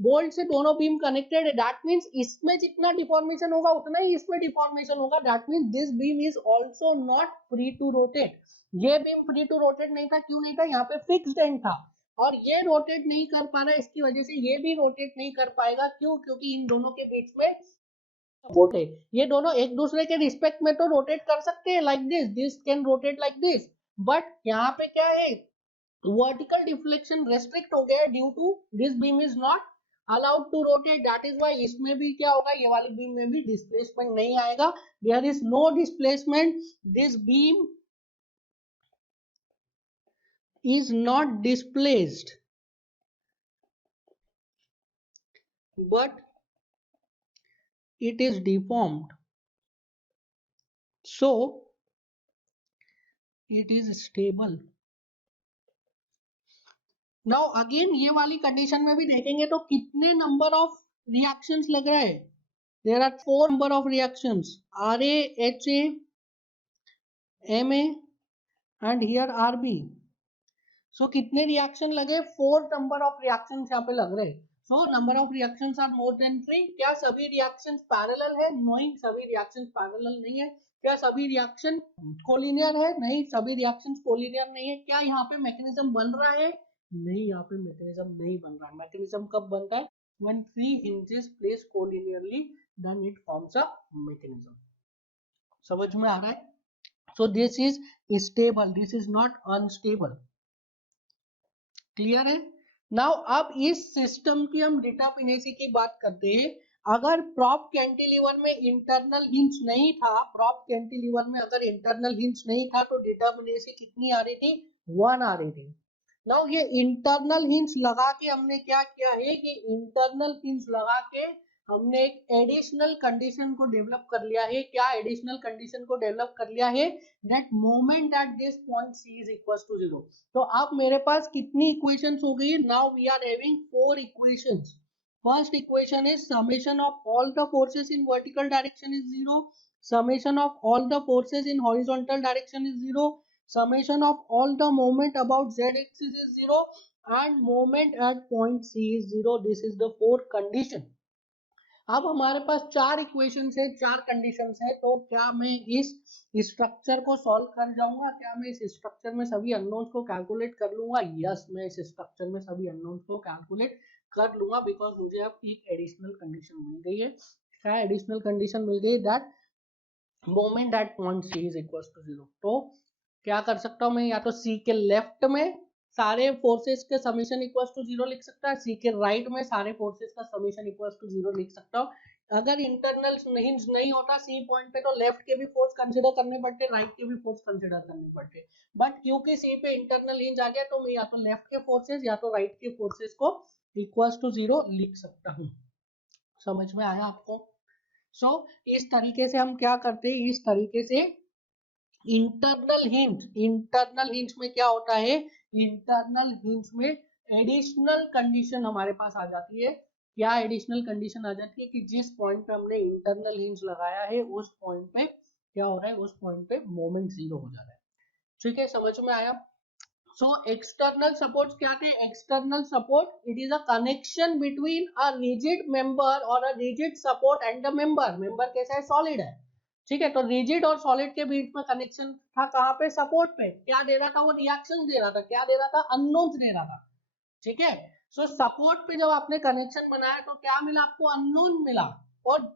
बोल्ट से दोनों बीम कनेक्टेड है। दैट मींस इसमें जितना डिफॉर्मेशन होगा उतना ही इसमें डिफॉर्मेशन होगा। That means this beam is also not free to rotate. ये बीम फ्री टू रोटेट नहीं था। क्यों नहीं था? यहाँ पे फिक्स्ड एंड था और ये रोटेट नहीं कर पा रहा है, इसकी वजह से ये भी रोटेट नहीं कर पाएगा। क्यों? क्योंकि इन दोनों के बीच में सपोर्ट है। ये दोनों एक दूसरे के रिस्पेक्ट में तो रोटेट कर सकते हैं like this can rotate like this, but यहाँ पे क्या है? वर्टिकल डिफ्लेक्शन रेस्ट्रिक्ट हो गया due to this beam is not allowed to rotate. That is why इसमें भी क्या होगा? ये वाली बीम में भी डिस्प्लेसमेंट नहीं आएगा। There is no displacement, this beam is not displaced but it is deformed, so it is stable. now again ये वाली कंडीशन में भी देखेंगे तो कितने नंबर ऑफ रिएक्शंस लग रहा है? there are 4 number of reactions, Ra, Ha, Ma and here Rb. so कितने रिएक्शन लगे? 4 नंबर ऑफ रिएक्शंस यहाँ पे लग रहे हैं। so number of reactions are more than 3। क्या सभी रिएक्शंस पैरेलल है? नहीं, सभी रिएक्शंस पैरेलल नहीं है। क्या सभी रिएक्शन कोलिनियर है? नहीं, सभी रिएक्शंस कोलिनियर नहीं है। क्या यहाँ पे मैकेनिज्म बन रहा है? नहीं, यहाँ पे मैकेनिज्म नहीं बन रहा है। मैकेनिज्म कब बनता है? when 3 hinges placed collinearly then it forms a mechanism। समझ में आ रहा है? so this is stable, this is not unstable। Clear है? नाउ अब इस सिस्टम की हम डिटरमिनेसी की बात करते हैं। अगर प्रॉप कैंटिलीवर में इंटरनल हिंज नहीं था, प्रॉप कैंटिलीवर में अगर इंटरनल हिंज नहीं था तो डिटरमिनेसी कितनी आ रही थी? 1 आ रही थी। नाउ ये इंटरनल हिंज लगा के हमने क्या किया है कि इंटरनल हिंज लगा के हमने एक एडिशनल कंडीशन को डेवलप कर लिया है। क्या एडिशनल कंडीशन को डेवलप कर लिया है? That moment at this point C is equals to 0। तो अब मेरे पास कितनी इक्वेशंस हो गई? Now we are having 4 equations. First equation is summation of all the forces in vertical direction is 0, summation of all the forces in horizontal direction is 0, summation of all the moment about z axis is 0 and moment at point C is 0। this is the 4 condition। अब हमारे पास 4 equations है, 4 conditions है। तो क्या मैं इस structure को solve कर जाऊंगा? क्या मैं इस स्ट्रक्चर में सभी अननोन्स को कैलकुलेट कर लूंगा? यस, मैं इस स्ट्रक्चर में सभी अननोन्स को कैलकुलेट कर लूंगा बिकॉज मुझे अब एक एडिशनल कंडीशन मिल गई है। क्या एडिशनल कंडीशन मिल गई? That moment at point C is equals to 0। तो क्या कर सकता हूं मैं? या तो C के लेफ्ट में सारे फोर्सेस के समीशन इक्वल्स टू 0 लिख सकता है, C के राइट में सारे फोर्सेस का समीशन इक्वल्स टू 0 लिख सकता हूं। अगर इंटरनल नहीं होता C पॉइंट पे तो लेफ्ट के भी फोर्स कंसीडर करने पड़ते, राइट के भी फोर्स कंसीडर करने पड़ते, बट क्योंकि C पे इंटरनल हिंज आ गया तो मैं या तो लेफ्ट के फोर्सेस या तो राइट के फोर्सेस को इक्वल्स टू 0 लिख सकता हूँ। समझ में आया आपको? सो इस तरीके से हम क्या करते हैं? इस तरीके से इंटरनल हिंज में क्या होता है? इंटरनल हिंज में एडिशनल कंडीशन हमारे पास आ जाती है। क्या एडिशनल कंडीशन आ जाती है? कि जिस पॉइंट पे हमने इंटरनल हिंज लगाया है उस पॉइंट पे क्या हो रहा है? उस पॉइंट पे मोमेंट 0 हो जा रहा है। ठीक है, समझ में आया? सो एक्सटर्नल सपोर्ट क्या थे? External support it is a connection between a rigid member और a rigid support and the member. Member कैसा है? सॉलिड है। ठीक है, तो रिजिड और सॉलिड के बीच में कनेक्शन था कहाँ पे? सपोर्ट पे। क्या दे रहा था? वो रिएक्शन दे रहा था। क्या दे रहा था? अननोन्स दे रहा था। ठीक है, सो सपोर्ट पे जब आपने कनेक्शन बनाया तो क्या मिला आपको? अननोन मिला। और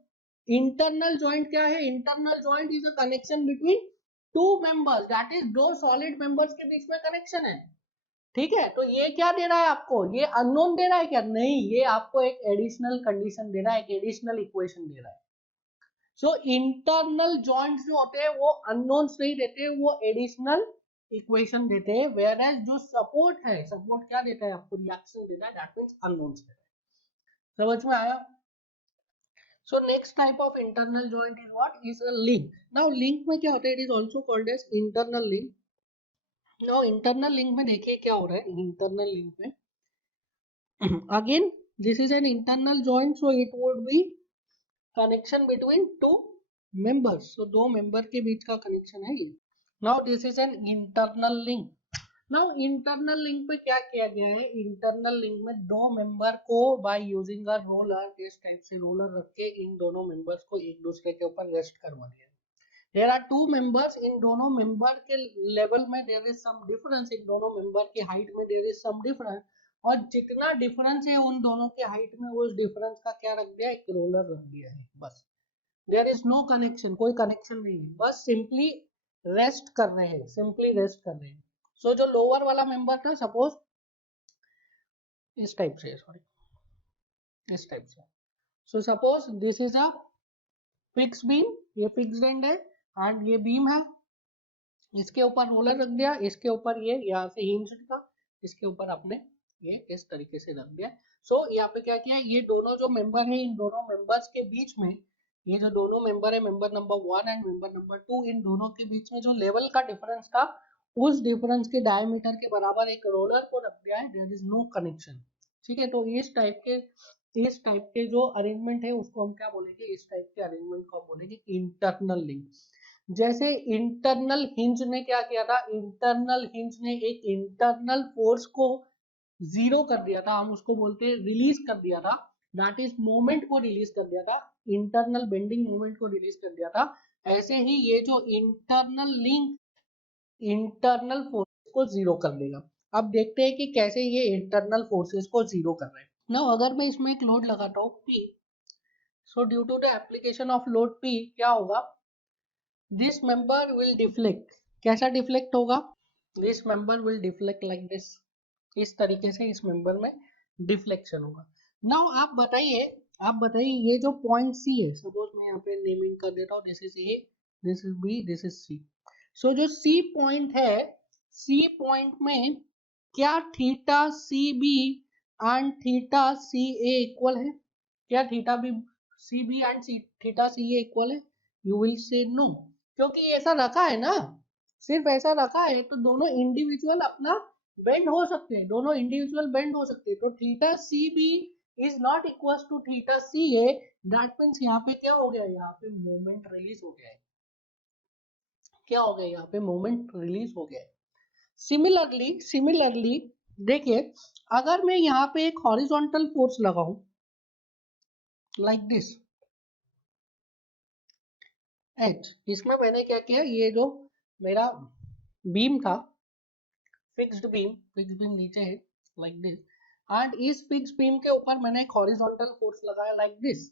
इंटरनल जॉइंट क्या है? Internal joint is a connection between two members, that is दो सॉलिड मेंबर्स के बीच में कनेक्शन है। ठीक है, तो ये क्या दे रहा है आपको? ये अननोन दे रहा है क्या? नहीं, ये आपको एक एडिशनल कंडीशन दे रहा है, एक एडिशनल इक्वेशन दे रहा है। सो इंटरनल जॉइंट्स जो होते हैं वो अननोन्स नहीं देते, वो एडिशनल इक्वेशन देते हैं, वेयर एज जो सपोर्ट है, सपोर्ट क्या देता है आपको, रिएक्शन देता है, दैट मींस अननोन्स देता है। समझ में आया? So next type of internal joint is what, is a link. Now link में क्या होता है, it is also called as internal link. Now internal link में देखिए क्या हो रहा है, इंटरनल लिंक में again this is an internal joint, so it would be connection between two members, so दो मेंबर के बीच का कनेक्शन है ये। now this is an internal link। now internal link पे क्या किया गया है, internal link में दो मेंबर को by using a roller, इस टाइप से रोलर रख के इन दोनों मेंबर्स को एक दूसरे के ऊपर रेस्ट करवा दिया। there are two members, इन दोनों मेंबर के लेवल में there is some difference, इन दोनों मेंबर की हाइट में there is some difference, और जितना डिफरेंस है उन दोनों के हाइट में, उस डिफरेंस का क्या रख दिया, एक रोलर रख दिया है बस। देयर इज नो कनेक्शन, कोई कनेक्शन नहीं है, बस सिंपली रेस्ट कर रहे हैं, सिंपली रेस्ट कर रहे हैं। सो जो लोअर वाला मेंबर था, सपोज इस टाइप से, सॉरी इस टाइप से, so suppose this is a fix beam, ये फिक्स्ड एंड है एंड ये बीम है, इसके ऊपर रोलर रख दिया, इसके ऊपर ये यहाँ से हिंज था, इसके ऊपर आपने ये इस तरीके से रख दिया। सो यहाँ पे क्या किया, ये दोनों जो मेंबर है, इन दोनों मेंबर्स के बीच में, ये जो दोनों मेंबर है, member number 1 and member number 2, इन दोनों के बीच में जो लेवल का डिफरेंस था, उस डिफरेंस के डायमीटर के बराबर एक रोलर को रख दिया है, देयर इज नो कनेक्शन। ठीक है, तो इस टाइप के जो अरेंजमेंट है उसको हम क्या बोलेंगे, इस टाइप के अरेंजमेंट को बोलेंगे इंटरनल लिंक। जैसे इंटरनल हिंज ने क्या किया था, इंटरनल हिंज ने एक इंटरनल फोर्स को जीरो कर दिया था, हम उसको बोलते हैं रिलीज कर दिया था, दैट इज मोमेंट को रिलीज कर दिया था, इंटरनल बेंडिंग मोमेंट को रिलीज कर दिया था। ऐसे ही ये जो इंटरनल लिंक इंटरनल फोर्स को जीरो कर देगा। अब देखते हैं कि कैसे ये इंटरनल फोर्सेस को जीरो कर रहे हैं। ना अगर मैं इसमें एक लोड लगाता हूँ P, so due to the application of load P क्या होगा, दिस मेंबर विल डिफ्लेक्ट। कैसा डिफ्लेक्ट होगा, this member will deflect like this, इस तरीके से इस मेंबर में डिफ्लेक्शन होगा। नाउ आप बताइए ये जो पॉइंट सी है, सपोज मैं यहाँ पे नेमिंग कर देता हूँ, this is A, this is B, this is C. So जो सी पॉइंट है, सी पॉइंट में क्या theta C B and theta C A equal है, क्या theta B C B and theta C A equal है, you will say no, क्योंकि ऐसा रखा है ना, सिर्फ ऐसा रखा है, तो दोनों इंडिविजुअल अपना बेंड हो सकते हैं, दोनों इंडिविजुअल बेंड हो सकते हैं, तो theta C B is not equal to theta C A, that means यहाँ पे क्या हो गया, यहाँ पे मोमेंट रिलीज हो गया है, क्या हो गया, यहाँ पे मोमेंट रिलीज हो गया है। सिमिलरली देखिए, अगर मैं यहाँ पे एक हॉरिजॉन्टल फोर्स लगाऊं लाइक दिस एच, इसमें मैंने क्या किया, ये जो मेरा बीम था, फिक्स्ड बीम नीचे है लाइक दिस, एंड इस फिक्स बीम के ऊपर मैंने एक हॉरिजॉन्टल फोर्स लगाया लाइक दिस।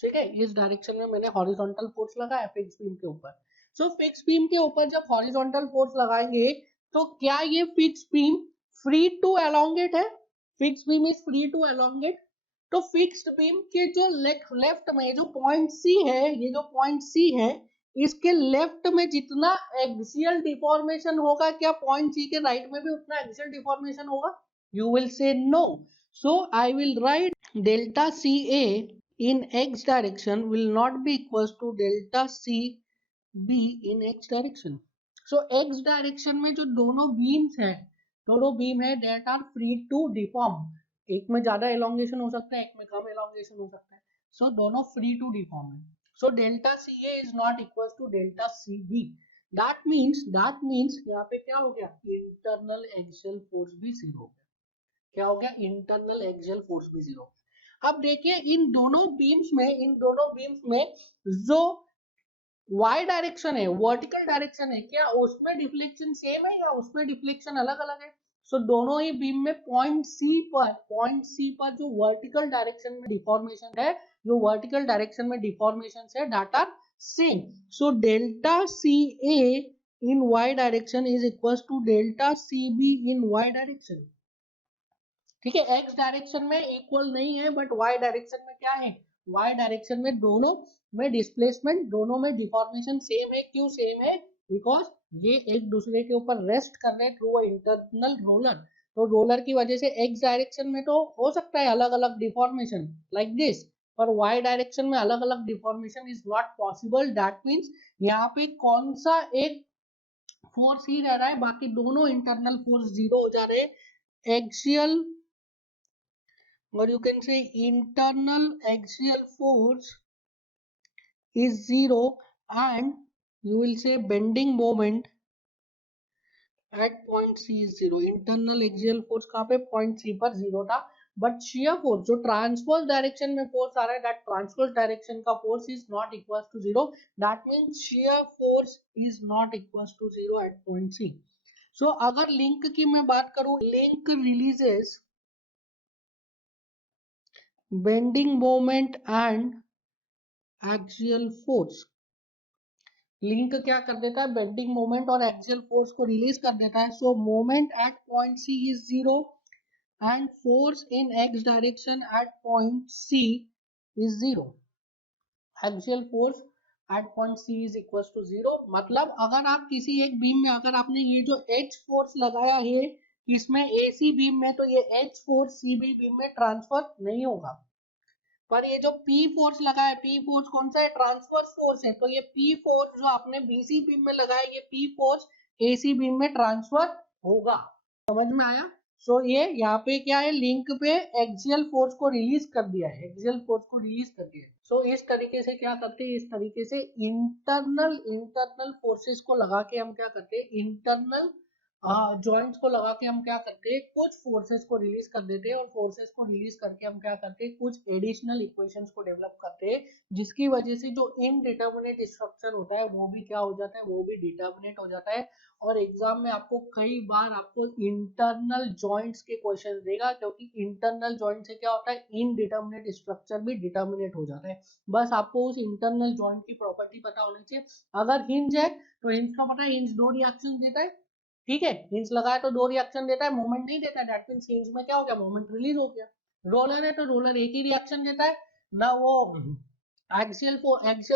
ठीक है, इस डायरेक्शन में मैंने हॉरिजॉन्टल फोर्स लगाया फिक्स बीम के ऊपर। सो फिक्स बीम के ऊपर जब हॉरिजॉन्टल फोर्स लगाएंगे, तो क्या ये fix beam free to elongate है, fix beam is free to elongate, तो फिक्स्ड बीम के जो लेफ्ट में जो पॉइंट सी है, ये जो पॉइंट सी है, इसके लेफ्ट में जितना एक्सियल डिफॉर्मेशन होगा, क्या पॉइंट सी के राइट में भी उतना एक्सियल डिफॉर्मेशन होगा, you will say no. So I will write delta C A in x direction will not be equals to delta c b in x direction. So x direction में जो दोनों beams हैं, दोनों beam है, that are free to deform, एक में ज्यादा elongation हो सकता है, एक में कम elongation हो सकता है, so दोनों free to deform है। So delta ca is not equals to delta cb, that means यहाँ पे क्या हो गया, internal axial force भी जीरो हो गया, क्या हो गया, इंटरनल एक्सियल फोर्स भी जीरो। अब देखिए इन दोनों बीम्स में जो y डायरेक्शन है, वर्टिकल डायरेक्शन है, क्या उसमें डिफ्लेक्शन सेम है या उसमें डिफ्लेक्शन अलग अलग है। सो दोनों ही बीम में पॉइंट सी पर जो वर्टिकल डायरेक्शन में डिफॉर्मेशन है, that are same. So delta C A in y direction is equal to delta C B in y direction. ठीक है, x डायरेक्शन में इक्वल नहीं है, बट y डायरेक्शन में क्या है, y डायरेक्शन में दोनों में डिस्प्लेसमेंट, दोनों में डिफॉर्मेशन सेम है। क्यों सेम है? बिकॉज ये एक दूसरे के ऊपर रेस्ट कर रहे हैं थ्रू इंटरनल रोलर। तो रोलर की वजह से x डायरेक्शन में तो हो सकता है अलग अलग डिफॉर्मेशन लाइक दिस, पर y डायरेक्शन में अलग अलग deformation is not possible. That means यहाँ पे कौन सा एक फोर्स ही रह रहा है, बाकी दोनों इंटरनल फोर्स जीरो हो जा रहे हैं। Axial or you can say internal axial force is zero and you will say bending moment at point C is zero। internal axial force कहाँ पे? point C पर zero था, but shear force जो transverse direction में force आ रहा है, that transverse direction का force is not equals to zero। that means shear force is not equals to zero at point C। so अगर link की मैं बात करूँ, link releases bending moment and axial force. Link क्या कर देता है? बेंडिंग मोमेंट और एक्सियल फोर्स को रिलीज कर देता है। So moment at point C is zero and force in X direction at point C is zero. Axial force at point C is equal to zero. मतलब अगर आप किसी एक बीम में, अगर आपने ये जो एच फोर्स लगाया है इसमें एसी बीम में, तो ये H force C B beam में ट्रांसफर नहीं होगा। पर ये जो P फोर्स लगा है, P फोर्स कौन सा है? ट्रांसवर्स फोर्स है। तो ये P फोर्स जो आपने BC बीम में लगाया, ये P फोर्स AC बीम में ट्रांसफर होगा। समझ में आया? सो ये यहाँ पे क्या है? लिंक पे एक्सियल फोर्स को रिलीज कर दिया है, एक्सियल फोर्स को रिलीज कर दिया है। सो इस तरीके से क्या करते हैं? इस तरीके से इंटरनल फोर्सेस को लगा के हम क्या करते हैं? इंटरनल जॉइंट्स को लगा के हम क्या करते हैं? कुछ फोर्सेस को रिलीज कर देते हैं, और फोर्सेस को रिलीज करके हम क्या करते हैं? कुछ एडिशनल इक्वेशंस को डेवलप करते हैं, जिसकी वजह से जो इनडिटर्मिनेट स्ट्रक्चर होता है वो भी क्या हो जाता है? वो भी डिटर्मिनेट हो जाता है। और एग्जाम में आपको कई बार आपको इंटरनल जॉइंट्स के क्वेश्चन देगा, क्योंकि इंटरनल जॉइंट से क्या होता है? इनडिटर्मिनेट स्ट्रक्चर भी डिटर्मिनेट हो जाता है। बस आपको उस इंटरनल जॉइंट की प्रॉपर्टी पता होनी चाहिए। अगर हिंज है तो हिंज का पता है, हिंज दो रिएक्शन देता है, ठीक है? हिंज लगाया तो दो रिएक्शन देता है, मोमेंट नहीं देता है। दैट मींस हिंज में क्या हो गया? मोमेंट रिलीज हो गया। रोलर है तो रोलर एक ही रिएक्शन देता है ना, वो एक्सियल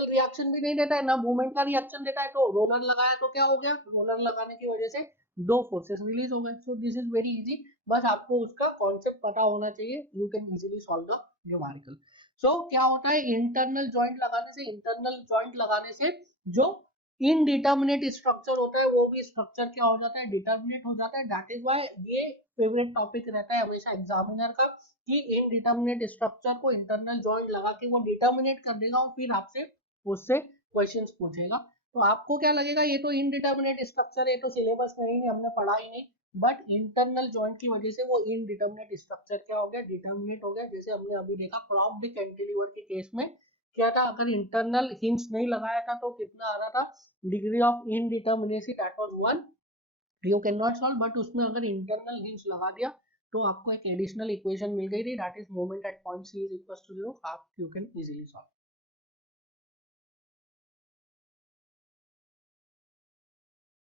रिएक्शन भी नहीं देता है ना, मूवमेंट का रिएक्शन देता है। तो रोलर लगाया तो क्या हो गया? रोलर लगाने की वजह से दो फोर्सेस रिलीज हो गए। So this is very easy. बस आपको उसका कॉन्सेप्ट पता होना चाहिए, you can easily solve the numerical. So क्या होता है? इंटरनल जॉइंट लगाने से, इंटरनल जॉइंट लगाने से जो इनडिटर्मिनेट स्ट्रक्चर होता है वो भी स्ट्रक्चर क्या हो जाता है? डिटर्मिनेट हो जाता है। दैट इज व्हाई ये फेवरेट टॉपिक रहता है हमेशा एग्जामिनर का, कि इनडिटर्मिनेट स्ट्रक्चर को इंटरनल जॉइंट लगा के वो डिटर्मिनेट कर देगा और फिर आपसे उससे क्वेश्चंस पूछेगा। तो आपको क्या लगेगा? ये तो इनडिटर्मिनेट स्ट्रक्चर है, तो सिलेबस में ही नहीं, हमने पढ़ा ही नहीं। बट इंटरनल जॉइंट की वजह से वो इनडिटर्मिनेट स्ट्रक्चर क्या हो गया? डिटर्मिनेट हो गया। जैसे हमने अभी देखा प्रोप्ड कैंटिलीवर के केस में क्या था? अगर इंटरनल हिंज नहीं लगाया था तो कितना आ रहा था? Degree of indeterminacy that was 1। You can not solve, but उसमें अगर इंटरनल हिंज लगा दिया तो आपको एक एडिशनल इक्वेशन मिल गई थी, that is moment at point C is equal to 0। आप यू कैन इजीली सॉल्व।